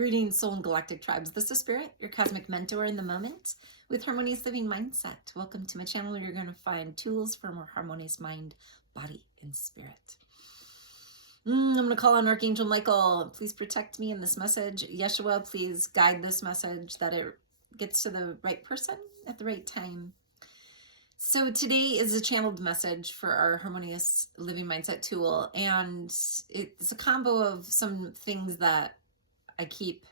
Greetings, soul and galactic tribes. This is Spirit, your cosmic mentor in the moment with Harmonious Living Mindset. Welcome to my channel where you're going to find tools for a more harmonious mind, body, and spirit. I'm going to call on Archangel Michael. Please protect me in this message. Yeshua, please guide this message that it gets to the right person at the right time. So today is a channeled message for our Harmonious Living Mindset tool, and it's a combo of some things that I keep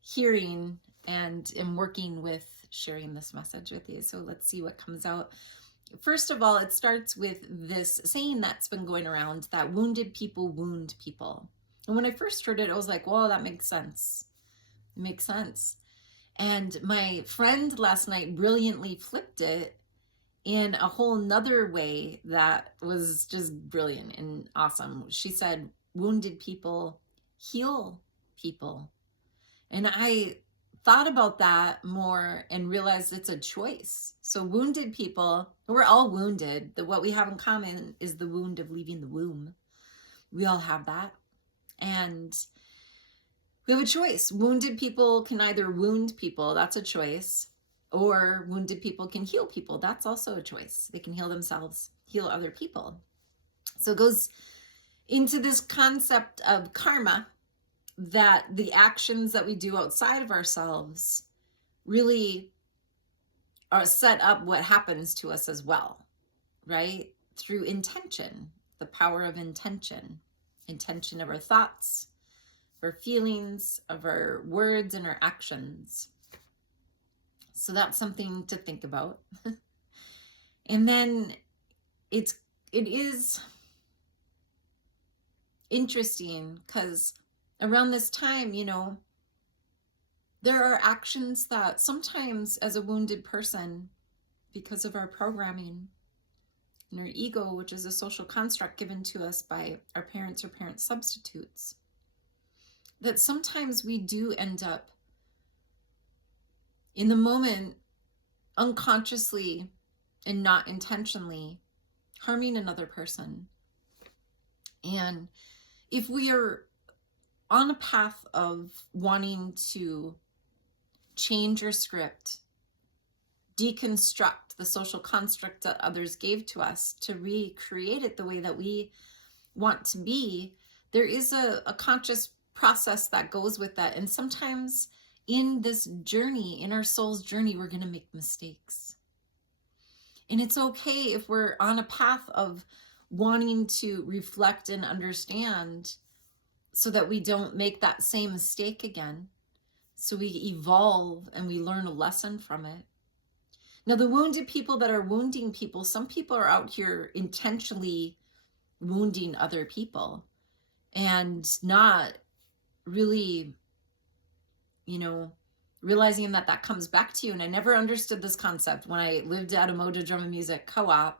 hearing and am working with sharing this message with you. So let's see what comes out. First of all, it starts with this saying that's been going around that wounded people wound people. And when I first heard it, I was like, well, that makes sense. It makes sense. And my friend last night brilliantly flipped it in a whole nother way that was just brilliant and awesome. She said, wounded people heal people. And I thought about that more and realized it's a choice. So wounded people, we're all wounded. What we have in common is the wound of leaving the womb. We all have that. And we have a choice. Wounded people can either wound people, that's a choice, or wounded people can heal people. That's also a choice. They can heal themselves, heal other people. So it goes into this concept of karma, that the actions that we do outside of ourselves really are set up what happens to us as well, right? Through intention, the power of intention of our thoughts, of our feelings, of our words and our actions. So that's something to think about. And then it is interesting because around this time, there are actions that sometimes as a wounded person, because of our programming and our ego, which is a social construct given to us by our parents or parent substitutes, that sometimes we do end up in the moment unconsciously and not intentionally harming another person. And if we are on a path of wanting to change our script, deconstruct the social construct that others gave to us to recreate it the way that we want to be, there is a conscious process that goes with that. And sometimes in this journey, in our soul's journey, we're going to make mistakes. And it's okay if we're on a path of wanting to reflect and understand so that we don't make that same mistake again. So we evolve and we learn a lesson from it. Now, the wounded people that are wounding people, some people are out here intentionally wounding other people and not really, realizing that comes back to you. And I never understood this concept when I lived at a Moda Drum and Music co-op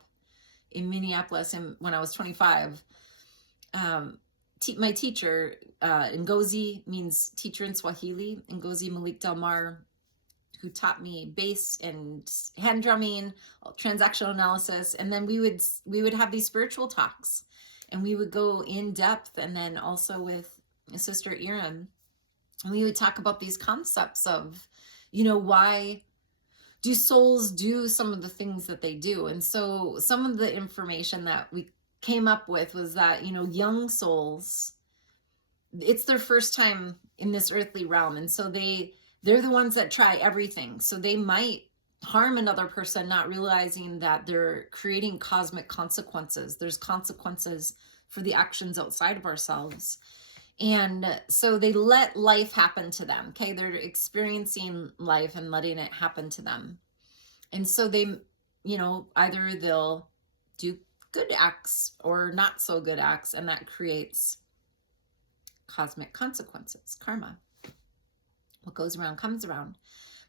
in Minneapolis when I was 25. My teacher, Ngozi means teacher in Swahili. Ngozi Malik Delmar, who taught me bass and hand drumming, transactional analysis. And then we would have these spiritual talks and we would go in depth. And then also with Sister Erin, and we would talk about these concepts of, why do souls do some of the things that they do? And so some of the information that we came up with was that, young souls, it's their first time in this earthly realm. And so they're the ones that try everything. So they might harm another person, not realizing that they're creating cosmic consequences. There's consequences for the actions outside of ourselves. And so they let life happen to them. Okay. They're experiencing life and letting it happen to them. And so they, either they'll do good acts or not so good acts, and that creates cosmic consequences, karma. What goes around comes around.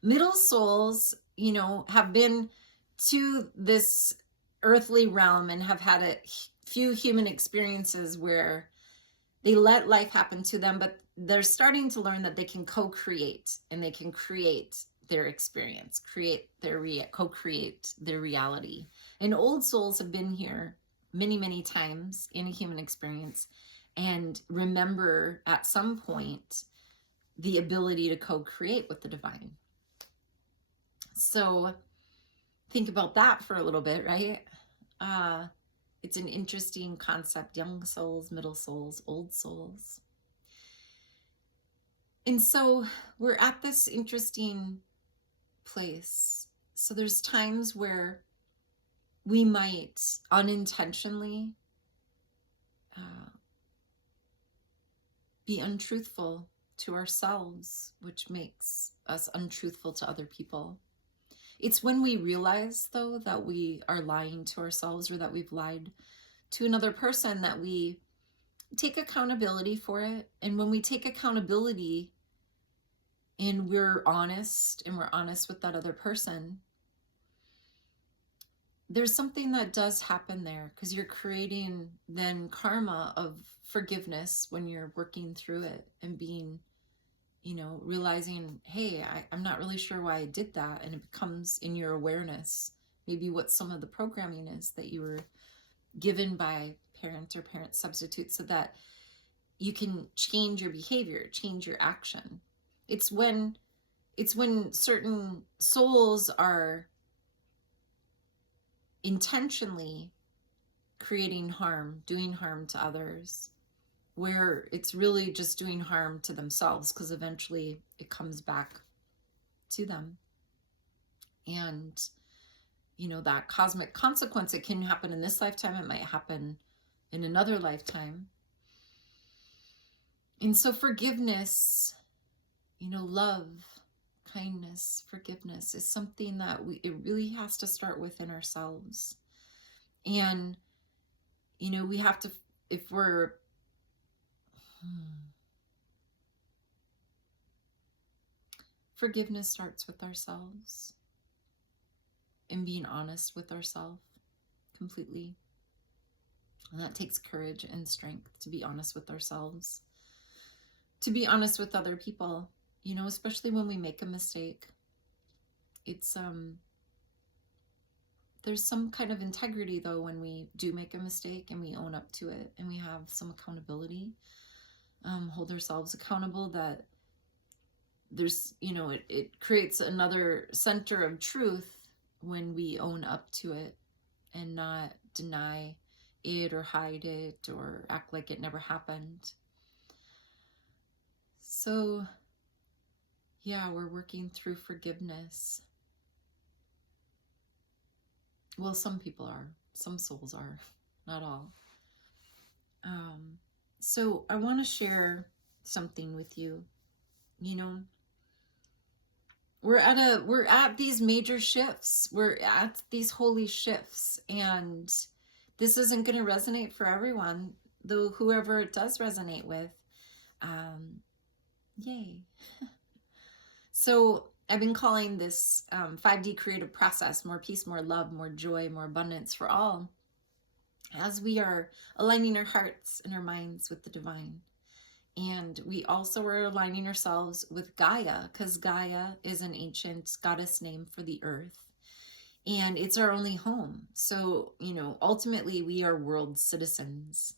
Middle souls, have been to this earthly realm and have had a few human experiences where they let life happen to them, but they're starting to learn that they can co-create and they can create their experience, co-create their reality. And old souls have been here many, many times in a human experience and remember at some point the ability to co-create with the divine. So think about that for a little bit, right? It's an interesting concept, young souls, middle souls, old souls. And so we're at this interesting place. So there's times where we might unintentionally be untruthful to ourselves, which makes us untruthful to other people. It's when we realize, though, that we are lying to ourselves or that we've lied to another person that we take accountability for it. And when we take accountability and we're honest with that other person, there's something that does happen there, because you're creating then karma of forgiveness when you're working through it and being, realizing, hey, I'm not really sure why I did that. And it becomes in your awareness, maybe what some of the programming is that you were given by parent or parent substitute, so that you can change your behavior, change your action. It's when certain souls are intentionally creating harm, doing harm to others, where it's really just doing harm to themselves, because eventually it comes back to them. And, that cosmic consequence, it can happen in this lifetime, it might happen in another lifetime. And so forgiveness, love, kindness, forgiveness is something that it really has to start within ourselves. And, we have to, if we're, forgiveness starts with ourselves and being honest with ourselves completely. And that takes courage and strength to be honest with ourselves, to be honest with other people, especially when we make a mistake. It's, there's some kind of integrity, though, when we do make a mistake and we own up to it and we have some accountability, hold ourselves accountable, that there's, it creates another center of truth when we own up to it and not deny it or hide it or act like it never happened. So, yeah, we're working through forgiveness. Well, some people are, some souls are, not all. So I want to share something with you. We're at these major shifts. We're at these holy shifts, and this isn't going to resonate for everyone, though whoever it does resonate with, yay. So I've been calling this 5D creative process, more peace, more love, more joy, more abundance for all, as we are aligning our hearts and our minds with the divine. And we also are aligning ourselves with Gaia, because Gaia is an ancient goddess name for the earth. And it's our only home. So, ultimately we are world citizens.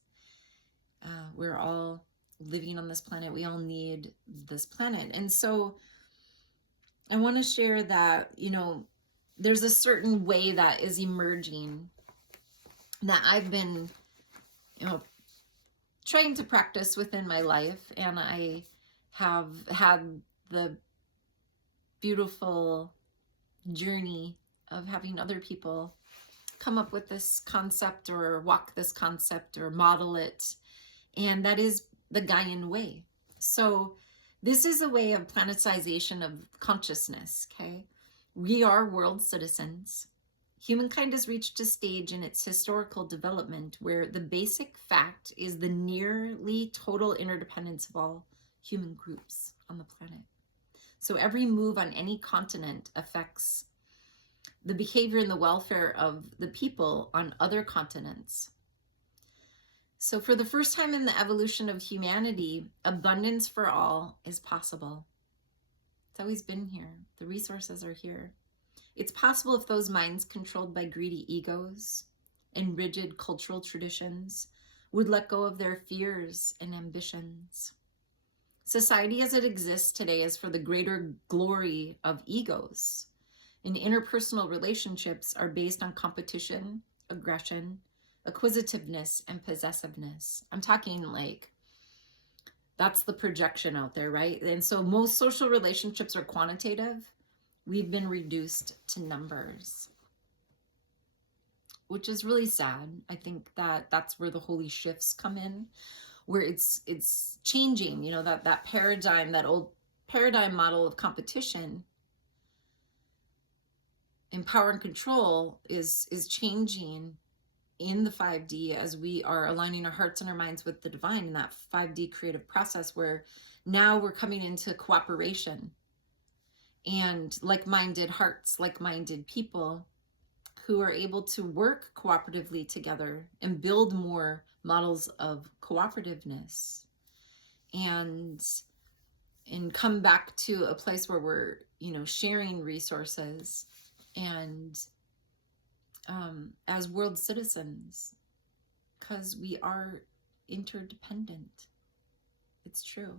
We're all living on this planet. We all need this planet. And so I want to share that, there's a certain way that is emerging that I've been, trying to practice within my life. And I have had the beautiful journey of having other people come up with this concept or walk this concept or model it. And that is the Gaian way. So this is a way of planetization of consciousness, okay? We are world citizens. Humankind has reached a stage in its historical development where the basic fact is the nearly total interdependence of all human groups on the planet. So every move on any continent affects the behavior and the welfare of the people on other continents. So for the first time in the evolution of humanity, abundance for all is possible. It's always been here. The resources are here. It's possible if those minds controlled by greedy egos and rigid cultural traditions would let go of their fears and ambitions. Society as it exists today is for the greater glory of egos. And interpersonal relationships are based on competition, aggression, acquisitiveness, and possessiveness. I'm talking like that's the projection out there, right? And so most social relationships are quantitative. We've been reduced to numbers, which is really sad. I think that that's where the holy shifts come in, where it's changing, you know, that paradigm, that old paradigm model of competition and power and control is changing in the 5D as we are aligning our hearts and our minds with the divine in that 5D creative process, where now we're coming into cooperation and like-minded hearts, like-minded people who are able to work cooperatively together and build more models of cooperativeness and come back to a place where we're, you know, sharing resources and as world citizens, because we are interdependent. It's true.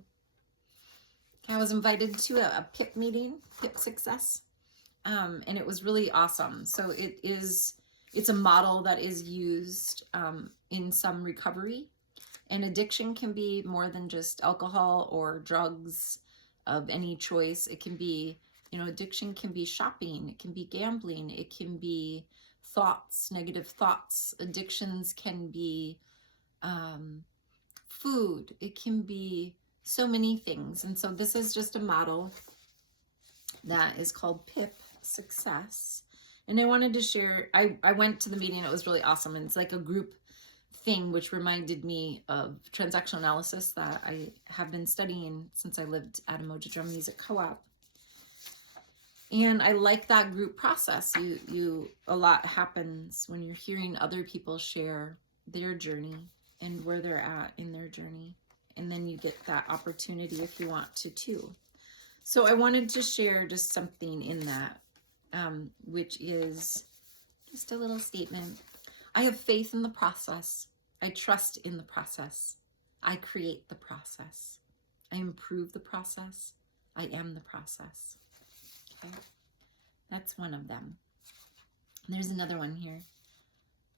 I was invited to a PIP meeting, PIP Success, and it was really awesome. So it's a model that is used in some recovery, and addiction can be more than just alcohol or drugs of any choice. It can be, you know, addiction can be shopping, it can be gambling, it can be thoughts, negative thoughts. Addictions can be food, it can be so many things. And so this is just a model that is called PIP Success. And I wanted to share, I went to the meeting, it was really awesome. And it's like a group thing, which reminded me of transactional analysis that I have been studying since I lived at Emoji Drum Music Co-op. And I like that group process. A lot happens when you're hearing other people share their journey and where they're at in their journey. And then you get that opportunity if you want to too. So I wanted to share just something in that, which is just a little statement. I have faith in the process. I trust in the process. I create the process. I improve the process. I am the process. Okay, that's one of them. And there's another one here,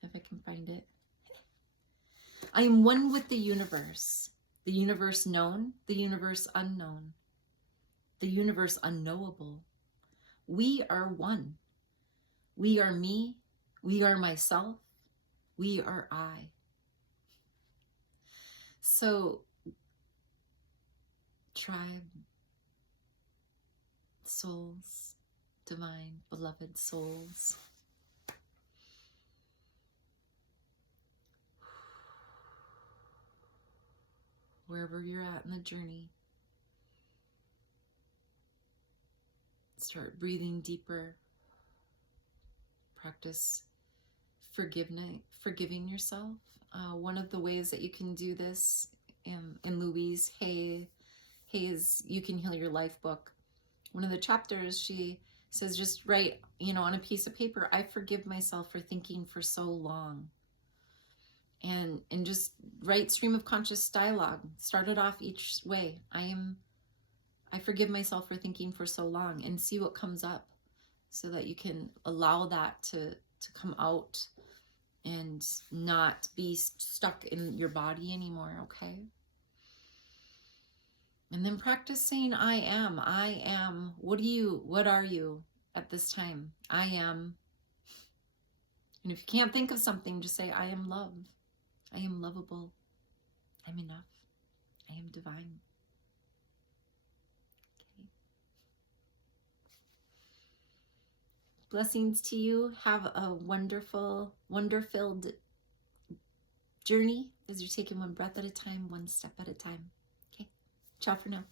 if I can find it. I am one with the universe known, the universe unknown, the universe unknowable. We are one. We are me. We are myself. We are I. So, tribe, souls, divine, beloved souls. Wherever you're at in the journey, start breathing deeper. Practice forgiving yourself. One of the ways that you can do this in Louise Hay's You Can Heal Your Life book, one of the chapters, she says, just write, you know, on a piece of paper, I forgive myself for thinking for so long. And just write stream of conscious dialogue. Start it off each way. I forgive myself for thinking for so long, and see what comes up so that you can allow that to come out and not be stuck in your body anymore, okay? And then practice saying, I am. What are you at this time? I am. And if you can't think of something, just say, I am love. I am lovable. I'm enough. I am divine. Okay. Blessings to you. Have a wonderful, wonder-filled journey as you're taking one breath at a time, one step at a time. Okay. Ciao for now.